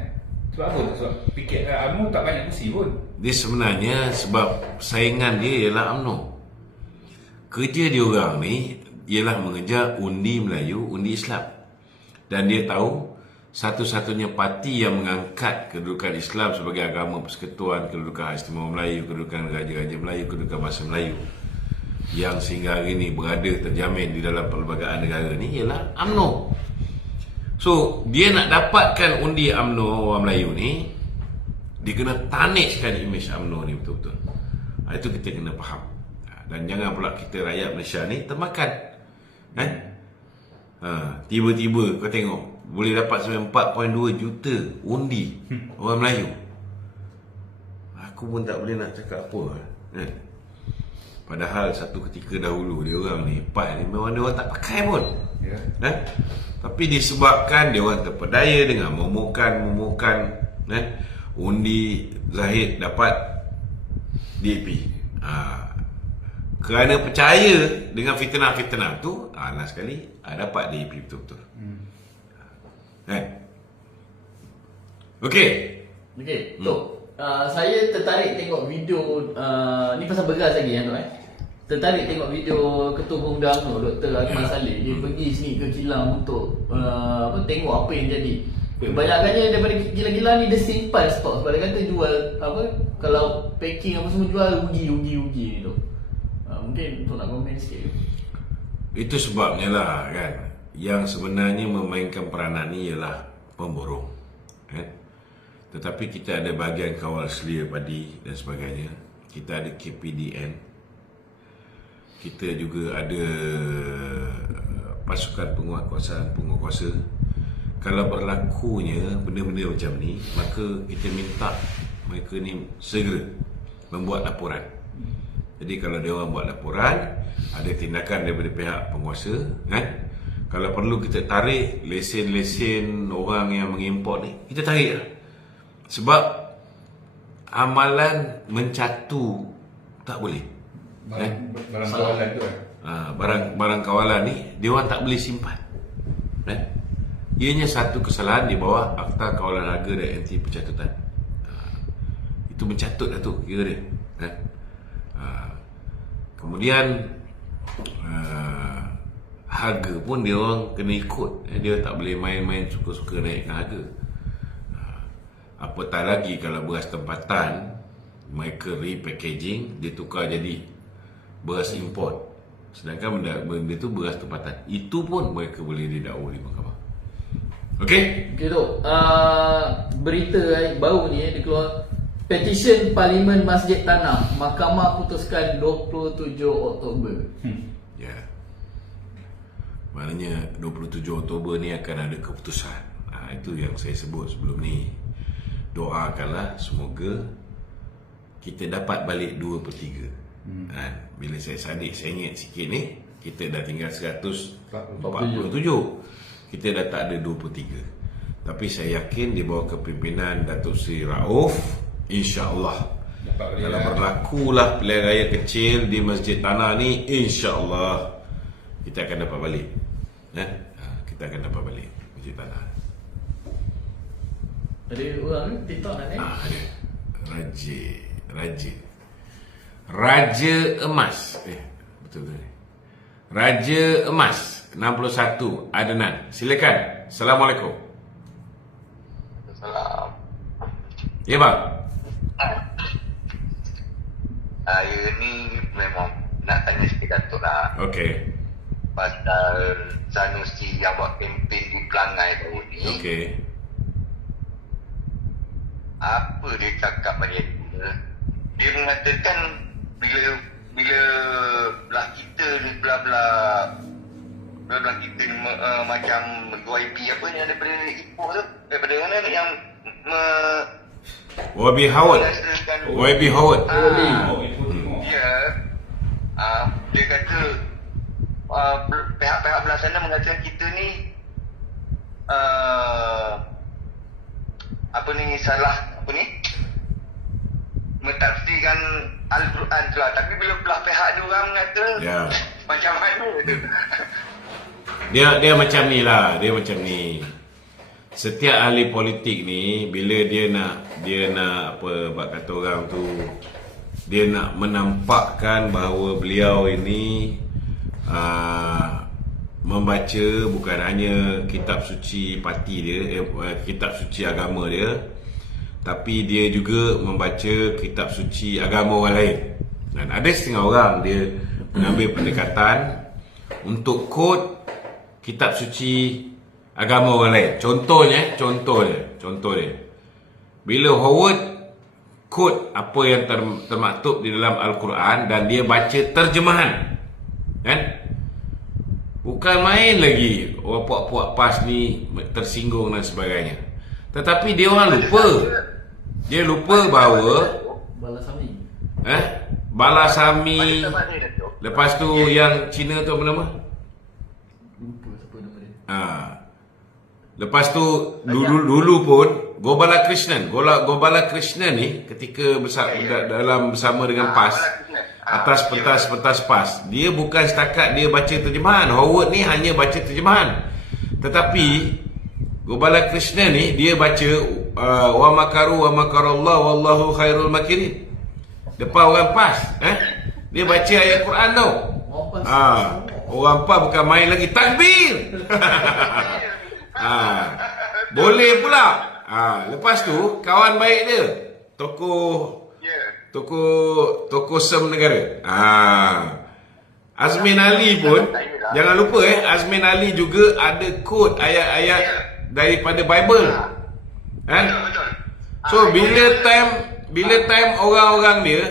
Sebab apa? Sebab PKR UMNO tak banyak kursi pun. Dia sebenarnya sebab saingan dia ialah UMNO. Kerja dia orang ni ialah mengejar undi Melayu, undi Islam. Dan dia tahu satu-satunya parti yang mengangkat kedudukan Islam sebagai agama persekutuan, kedudukan Hak Istimewa Melayu, kedudukan Raja-Raja Melayu, kedudukan bahasa Melayu yang sehingga hari ini berada terjamin di dalam perlembagaan negara ni ialah UMNO. So, dia nak dapatkan undi UMNO orang Melayu ni, dia kena tarnishkan imej UMNO ni betul-betul. Itu kita kena faham. Dan jangan pula kita rakyat Malaysia ni termakan. Tiba-tiba kau tengok boleh dapat sampai 4.2 juta undi orang Melayu. Aku pun tak boleh nak cakap apa. Padahal satu ketika dahulu dia orang ni PAS ni memang dia orang tak pakai pun. Tapi disebabkan dia orang terpedaya dengan memukan undi Zahid dapat DAP. Kerana percaya dengan fitnah-fitnah tu, last sekali dapat DAP betul-betul. Okey. Tok, saya tertarik tengok video ni pasal beras lagi tu tertarik tengok video Ketua Pemuda UMNO Dr. Akmal Saleh. Dia pergi sini ke kilang untuk tengok apa yang jadi. Kebanyakannya daripada kilang-kilang ni dia simpan stok sebab dia kata jual kalau packing apa semua jual rugi ni tu. Mungkin tu nak komen sikit. Itu sebabnya lah yang sebenarnya memainkan peranan ni ialah pemborong. Tetapi kita ada bahagian kawal selia padi dan sebagainya. Kita ada KPDN. Kita juga ada pasukan penguatkuasaan, penguatkuasa. Kalau berlakunya benda-benda macam ni, maka kita minta mereka ni segera membuat laporan. Jadi kalau dia orang buat laporan, ada tindakan daripada pihak penguasa, kan? Kalau perlu kita tarik lesen-lesen orang yang mengimport ni, kita tarik lah. Sebab amalan mencatu tak boleh. Barang kawalan tu kan. Barang kawalan ni dia orang tak boleh simpan. Ianya satu kesalahan di bawah Akta Kawalan Harga dan Anti Pencatutan. Itu mencatut lah tu kira dia, kan? Kemudian harga pun dia orang kena ikut. Dia tak boleh main-main suka-suka naikkan harga. Apatah lagi kalau beras tempatan, mereka repackaging, dia tukar jadi beras import. Sedangkan benda tu beras tempatan. Itu pun mereka boleh didakwa di mahkamah. Okey? Okay tu, berita baru ni dia keluar. Petisyen Parlimen Masjid Tanah, Mahkamah putuskan 27 Oktober. Ya. Maknanya 27 Oktober ni akan ada keputusan. Itu yang saya sebut sebelum ni. Doakanlah semoga kita dapat balik 2/3. Bila saya sadik, saya ingat sikit ni, kita dah tinggal 147. Kita dah tak ada 2/3. Tapi saya yakin di bawah kepimpinan Datuk Seri Rauf, insya-Allah kalau berlakulah pilihan raya kecil di Masjid Tanah ni, insya-Allah kita akan dapat balik. Kita akan dapat balik Masjid Tanah. Ada orang ni TikTok nak ni? Ada. Raja Emas. Betul ni. Raja Emas 61 Adnan. Silakan. Assalamualaikum. Salam. Ya bang. Saya ni memang nak tanya sikit Datuk lah. Okey. Pasal Sanusi yang buat kempen di Pelangai baru ni. Okey. Apa dia cakap pada dia? Dia mengatakan bila belah kita ni belah kita ni macam YB apa ni daripada Ipoh tu, daripada mana yang YB Howard. YB Howard. Ya. Dia kata pihak-pihak belah sana mengatakan kita ni salah mentafsirkan Al-Quran tu lah. Tapi bila belah pihak dia orang kata macam mana tu? Dia macam ni lah. Dia macam ni. Setiap ahli politik ni, bila dia nak apa kata orang tu, dia nak menampakkan bahawa beliau ini membaca bukan hanya kitab suci parti dia, kitab suci agama dia, tapi dia juga membaca kitab suci agama orang lain. Dan ada setengah orang dia mengambil pendekatan untuk quote kitab suci agama orang lain. Contoh dia. Bila Howard quote apa yang termaktub di dalam Al-Quran dan dia baca terjemahan, kan? Bukan main lagi orang puak-puak PAS ni tersinggung dan sebagainya. Tetapi dia orang lupa. Dia lupa bahawa Balasami. Lepas tu yang Cina tu apa nama? Lupa siapa nama dia. Lepas tu dulu pun Gopala Krishnan ni ketika bersama dengan PAS atas pentas PAS, dia bukan setakat dia baca terjemahan. Howard ni hanya baca terjemahan, tetapi Gopala Krishnan ni dia baca wa makaru wa makarallah wallahu khairul makirin. Depan orang PAS, dia baca ayat Quran tau. Orang PAS bukan main lagi, takbir. Boleh pula. Lepas tu kawan baik dia, tokoh Sem Negara, Azmin Ali pun, jangan lupa Azmin Ali juga ada quote ayat-ayat daripada Bible, kan? So bila time orang-orang dia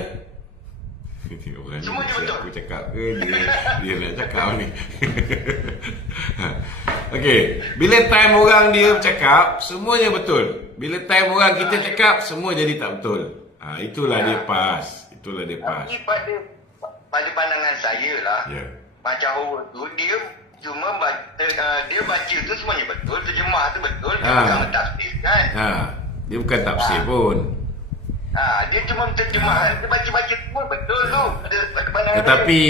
orang ni Semuanya mesti betul. aku cakap ke dia nak cakap ni. Okey, bila time orang dia bercakap semuanya betul. Bila time orang kita cakap semua jadi tak betul. Itulah dia pas. Itulah dia pas. Tapi pada pandangan saya lah, Ya. macam Howard tu dia cuma dia baca tu semuanya betul, terjemah tu betul, dia bukan tafsir kan. Dia bukan tafsir pun. Dia cuma terjemah, dia baca-baca semua betul tu. Pada pandangan Tetapi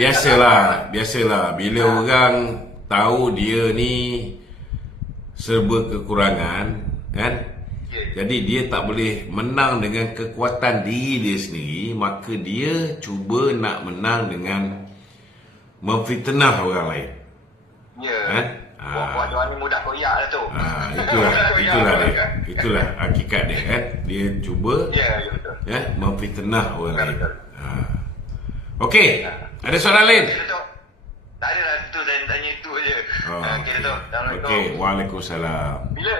biasalah bila orang tahu dia ni serba kekurangan, kan? Jadi dia tak boleh menang dengan kekuatan diri dia sendiri, maka dia cuba nak menang dengan memfitnah orang lain. Ya. Buat orang ni mudah koyak lah tu. Itulah hakikat dia, kan? Dia cuba Ya, betul. memfitnah orang lain. Betul. Okey, ada soalan lain? Okey, Datuk. Tak ada lah tu, saya tanya itu je. Okey, Datuk. Assalamualaikum. Okey, waalaikumsalam. Bila?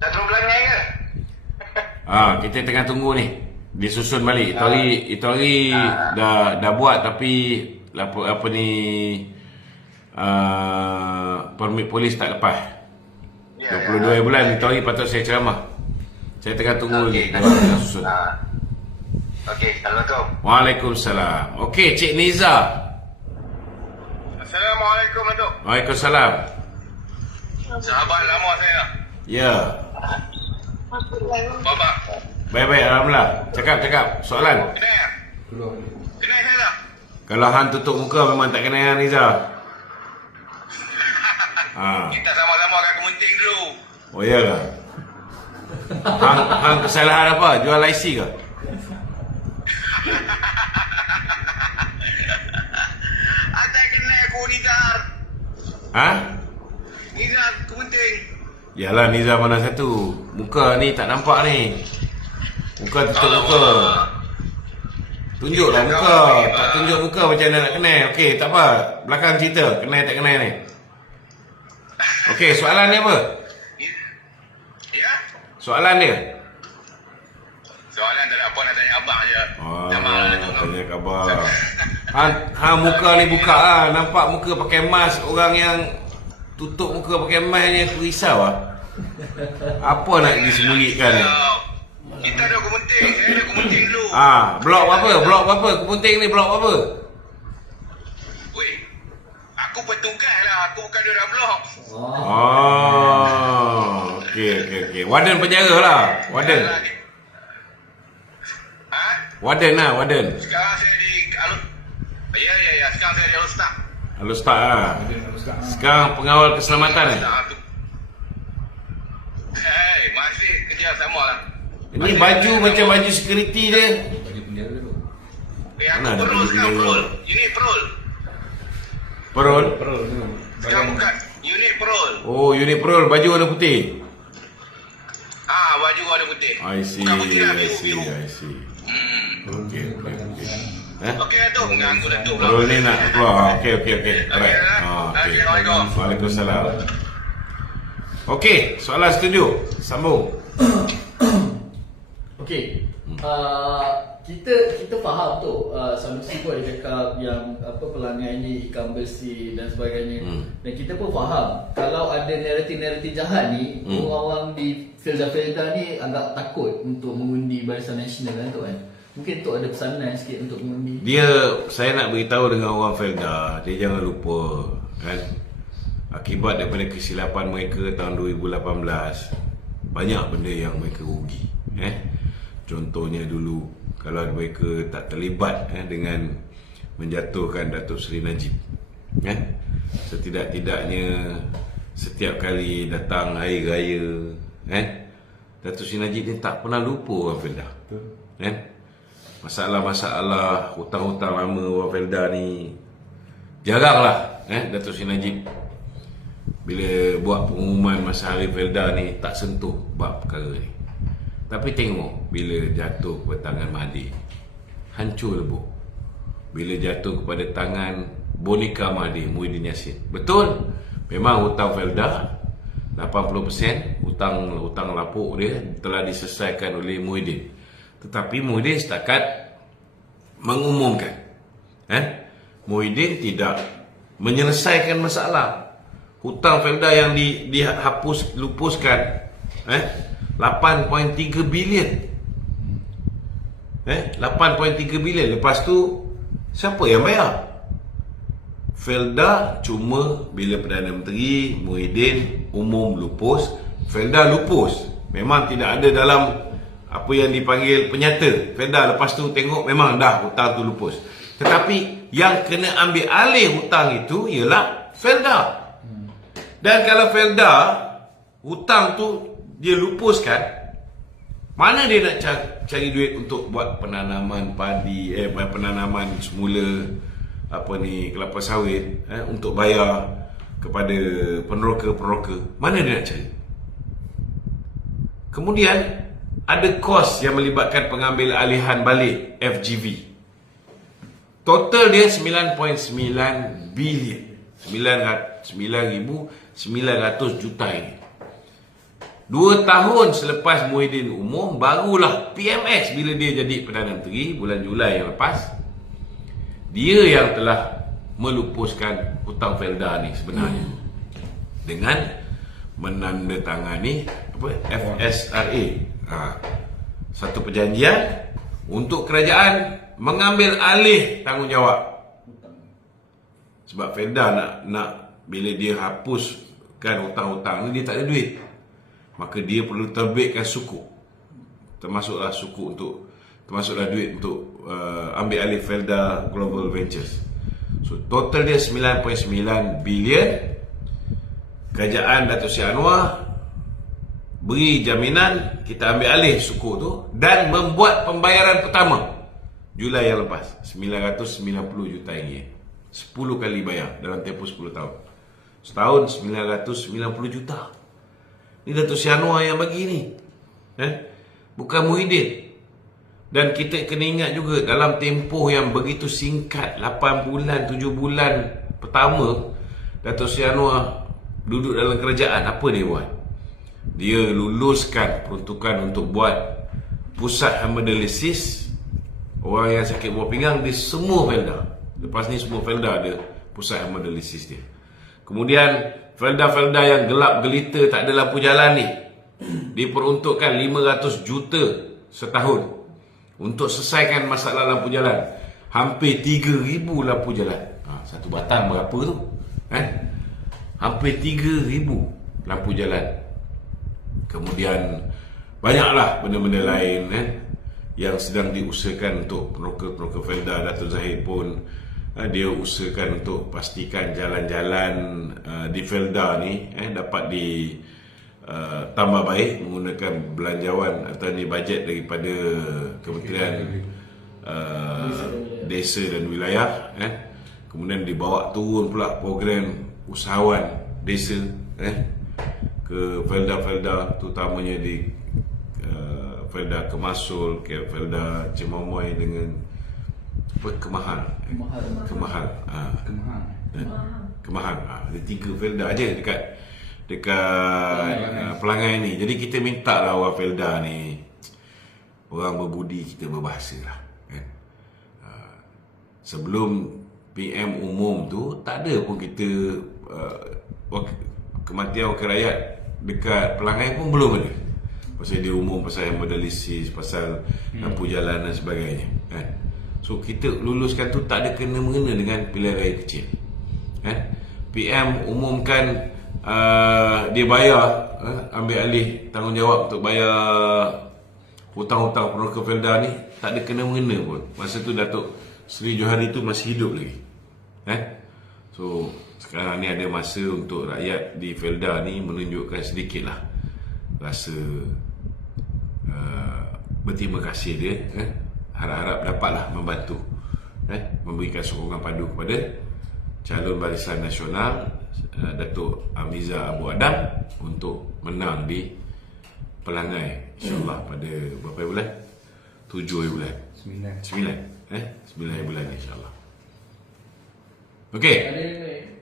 Dah turun Pelangai ke? Kita tengah tunggu ni. Dia susun balik. Itu hari dah buat tapi apa ni permit polis tak lepas. 22 bulan itu hari patut saya ceramah. Saya tengah tunggu lagi. Dia dah susun. Okey, Assalamualaikum. Waalaikumsalam. Okey, Cik Niza. Assalamualaikum, Datuk. Waalaikumsalam. Sahabat lama saya. Ya. Baba. Baik-baik, alhamdulillah. Cakap. Soalan. Kenal saya tak? Kalau hang tutup muka memang tak kenal hang Niza. Kita sama-sama kat Kementing dulu. Oh ya ke? Hang kesalahan apa? Jual IC ke? Atai kenal aku, Nizar. Nizar Kementing. Yalah, Niza mana satu? Muka ni tak nampak ni. Muka tutup muka. Tunjuklah muka. Tak tunjuk muka macam mana nak kenal. Okey, tak apa. Belakang cerita. Kenal tak kenal ni. Okey, soalan dia apa? Ya? Soalan dia? Soalan tak ada apa, nak tanya abang je. Jamal lah, Datuk. Tanya khabar. Hang muka ni buka lah. Nampak muka pakai mask. Orang yang tutup muka pakai mask ni aku risau lah. Apa nak disembunyikan ni? Kita ada Kementing. Saya ada Kementing dulu. Blok apa? Blok apa? Kepenting ni blok apa? Weh, aku petugas lah. Aku bukan orang blok. Okey. Warden penjara lah. Warden. Warden lah, warden. Sekarang saya di Ya. Sekarang saya di Al-Ustaz. Al-Ustaz lah. Sekarang pengawal keselamatan ni. Hei, masih kerja sama lah. Ini baju macam baju security dia. Bagi penjara tu. Aku Mana ada perul baju sekarang, penjara? perul. Unit perul. Perul. Perul tu. Sekarang bukan. Unit perul. Oh, unit perul. Baju warna putih. Baju warna putih. I see. Bukan putih lah, biru. Okey. Okey, Datuk. Mengganggu Datuk. Perul ni nak keluar. Okey. Alright. Okey, Assalamualaikum. Waalaikumsalam. Okey, soalan setuju. Sambung. Okey. Kita faham tu Sanusi pun ada cakap yang pelanggan ni ikan bersih dan sebagainya. Dan kita pun faham kalau ada naratif-naratif jahat ni, orang-orang di Felda ni agak takut untuk mengundi Barisan Nasional kan tu kan. Mungkin tu ada pesanan sikit untuk mengundi. Saya nak beritahu dengan orang Felda, dia jangan lupa kan, akibat daripada kesilapan mereka tahun 2018 banyak benda yang mereka rugi. Contohnya dulu kalau mereka tak terlibat dengan menjatuhkan Datuk Seri Najib, setidak-tidaknya setiap kali datang hari raya, Datuk Seri Najib ni tak pernah lupa orang Felda. Masalah-masalah hutang-hutang lama orang Felda ni jaranglah Datuk Seri Najib bila buat pengumuman masa hari Felda ni tak sentuh bab perkara ni. Tapi tengok bila jatuh kepada tangan Mahathir, hancur lebur. Bila jatuh kepada tangan boneka Mahathir, Muhyiddin Yassin, betul memang hutang Felda 80% hutang lapuk dia telah diselesaikan oleh Muhyiddin. Tetapi Muhyiddin setakat mengumumkan. Muhyiddin tidak menyelesaikan masalah. Hutang Felda yang lupuskan 8.3 bilion. 8.3 bilion. Lepas tu siapa yang bayar? Felda cuma bila Perdana Menteri Muhyiddin umum lupus, Felda lupus. Memang tidak ada dalam apa yang dipanggil penyata. Felda lepas tu tengok memang dah hutang tu lupus. Tetapi yang kena ambil alih hutang itu ialah Felda. Dan kalau Felda hutang tu dia lupuskan, mana dia nak cari duit untuk buat penanaman padi, penanaman semula kelapa sawit, untuk bayar kepada peneroka-peneroka. Mana dia nak cari? Kemudian ada kos yang melibatkan pengambil alihan balik FGV. Total dia 9.9 bilion. 9,900 juta ini. 2 tahun selepas Muhyiddin umum, barulah PMX bila dia jadi Perdana Menteri bulan Julai yang lepas, dia yang telah melupuskan hutang Felda ni sebenarnya dengan menandatangani FSRA, satu perjanjian untuk kerajaan mengambil alih tanggungjawab. Sebab Felda nak bila dia hapuskan hutang-hutang ni, dia tak ada duit, maka dia perlu terbitkan sukuk, termasuklah duit untuk ambil alih Felda Global Ventures. So total dia 9.9 bilion. Kerajaan Datuk Seri Anwar beri jaminan kita ambil alih sukuk tu dan membuat pembayaran pertama Julai yang lepas 990 juta ringgit. 10 kali bayar dalam tempoh 10 tahun. Setahun 990 juta. Ni Datuk Seri Anwar yang bagi ni, bukan Muhyiddin. Dan kita kena ingat juga, dalam tempoh yang begitu singkat, 8 bulan, 7 bulan pertama Datuk Seri Anwar duduk dalam kerajaan, apa dia buat? Dia luluskan peruntukan untuk buat pusat hemodialisis orang yang sakit buah pinggang di semua Felda. Lepas ni semua Felda ada pusat hemodialisis dia. Kemudian Felda-Felda yang gelap gelita tak ada lampu jalan ni diperuntukkan 500 juta setahun untuk selesaikan masalah lampu jalan. Hampir 3,000 lampu jalan. Satu batang berapa tu? Hampir 3,000 lampu jalan. Kemudian banyaklah benda-benda lain yang sedang diusahakan untuk peneroka-peneroka Felda. Datuk Zahid pun dia usahakan untuk pastikan jalan-jalan di Felda ni dapat tambah baik menggunakan belanjawan atau bajet daripada Kementerian Desa dan Wilayah. Kemudian dibawa turun pula program usahawan desa ke Felda-Felda, terutamanya di Felda Kemasul, Felda Cemamoy dengan Kemahal. Ada 3 Felda aja dekat Pelangai ni. Jadi kita minta lah orang Felda ni, orang berbudi, kita berbahasa lah. Sebelum PM umum tu, tak ada pun kita kematian wakil rakyat dekat Pelangai pun belum ada. Pasal dia umum pasal hemodialisis, pasal lampu jalan dan sebagainya. So kita luluskan tu tak ada kena-mengena dengan pilihan raya kecil. PM umumkan dia bayar, ambil alih tanggungjawab untuk bayar hutang-hutang peneroka Felda ni, tak ada kena-mengena pun. Masa tu Datuk Seri Johari tu masih hidup lagi. So sekarang ni ada masa untuk rakyat di Felda ni menunjukkan sedikitlah rasa berterima kasih dia. Harap-harap dapatlah membantu, memberikan sokongan padu kepada calon Barisan Nasional Datuk Amiza Abu Adam untuk menang di Pelangai, InsyaAllah pada berapa bulan? 7 bulan 9 bulan insyaAllah. Okey. Tak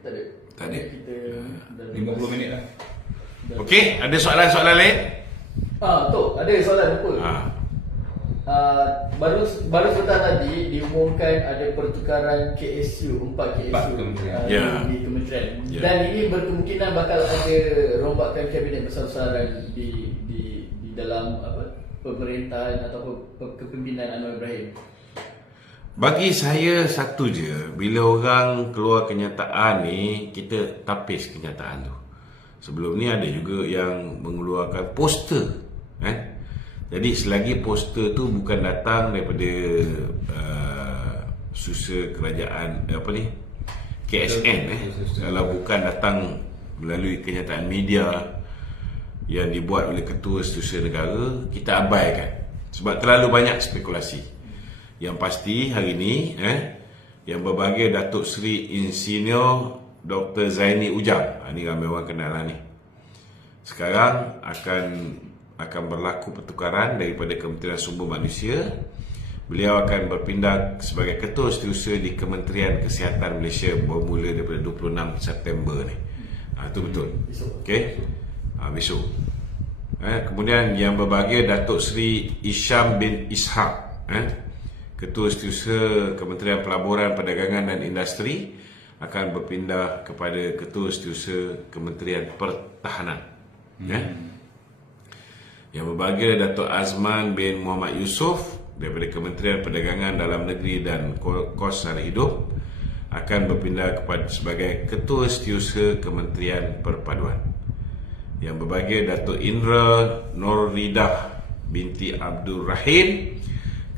ada. Tak ada. Kita 50 minit lah. Okey, ada soalan-soalan lain? Tok, ada soalan apa? Baru sebentar tadi diumumkan ada pertukaran KSU, 4 KSU Ya. di kementerian. Ya. Dan ini berkemungkinan bakal ada rombakan kabinet besar-besaran di dalam pemerintahan atau kepimpinan Anwar Ibrahim. Bagi saya satu je, bila orang keluar kenyataan ni, kita tapis kenyataan tu. Sebelum ni ada juga yang mengeluarkan poster, Jadi selagi poster tu bukan datang daripada susah kerajaan KSN, kalau bukan datang melalui kenyataan media yang dibuat oleh Ketua Setiausaha Negara, kita abaikan sebab terlalu banyak spekulasi. Yang pasti hari ini yang berbahagia Datuk Seri Insinyur Dr. Zaini Ujang, ini ramai orang kenal ni. Sekarang akan berlaku pertukaran daripada Kementerian Sumber Manusia. Beliau akan berpindah sebagai Ketua Setiausaha di Kementerian Kesihatan Malaysia bermula daripada 26 September ni. Itu betul. Okey. Besok. Kemudian yang berbahagia Datuk Seri Isham bin Ishaq, Ketua Setiausaha Kementerian Pelaburan Perdagangan dan Industri, akan berpindah kepada Ketua Setiausaha Kementerian Pertahanan. Yang berbahagia Datuk Azman bin Muhammad Yusof daripada Kementerian Perdagangan Dalam Negeri dan Kos Sara Hidup akan berpindah sebagai Ketua Setiausaha Kementerian Perpaduan. Yang berbahagia Datuk Indra Nurridah binti Abdul Rahim,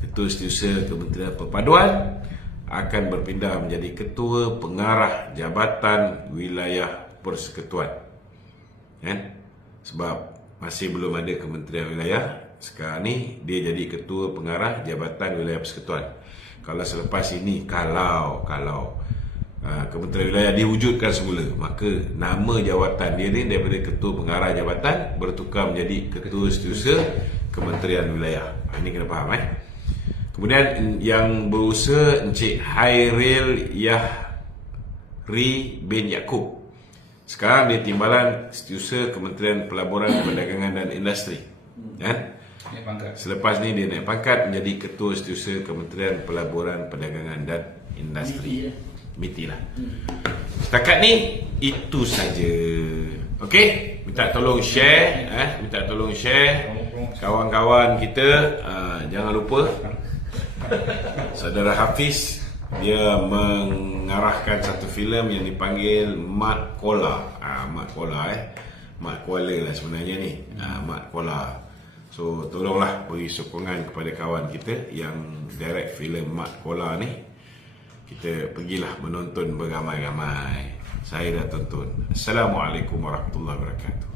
Ketua Setiausaha Kementerian Perpaduan, akan berpindah menjadi Ketua Pengarah Jabatan Wilayah Persekutuan. Sebab masih belum ada Kementerian Wilayah, sekarang ni dia jadi Ketua Pengarah Jabatan Wilayah Persekutuan. Kalau selepas ini, kalau Kementerian Wilayah diwujudkan semula, maka nama jawatan dia ni daripada Ketua Pengarah Jabatan bertukar menjadi Ketua Setiausaha Kementerian Wilayah. Ini kena faham. Kemudian yang berusaha Encik Hairil Yahri bin Yaakob, sekarang dia Timbalan Setiausaha Kementerian Pelaburan Perdagangan dan Industri. Naik pangkat. Selepas ni dia naik pangkat menjadi Ketua Setiausaha Kementerian Pelaburan Perdagangan dan Industri. MITI lah. Setakat ni itu saja. Okey, minta tolong share, kawan-kawan kita. Jangan lupa Saudara Hafiz, dia mengarahkan satu filem yang dipanggil Mat Kola. Mat Kola Mat Kuala lah sebenarnya ni. Mat Kola. So tolonglah beri sokongan kepada kawan kita yang direct filem Mat Kola ni. Kita pergilah menonton beramai-ramai. Saya dah tonton. Assalamualaikum warahmatullahi wabarakatuh.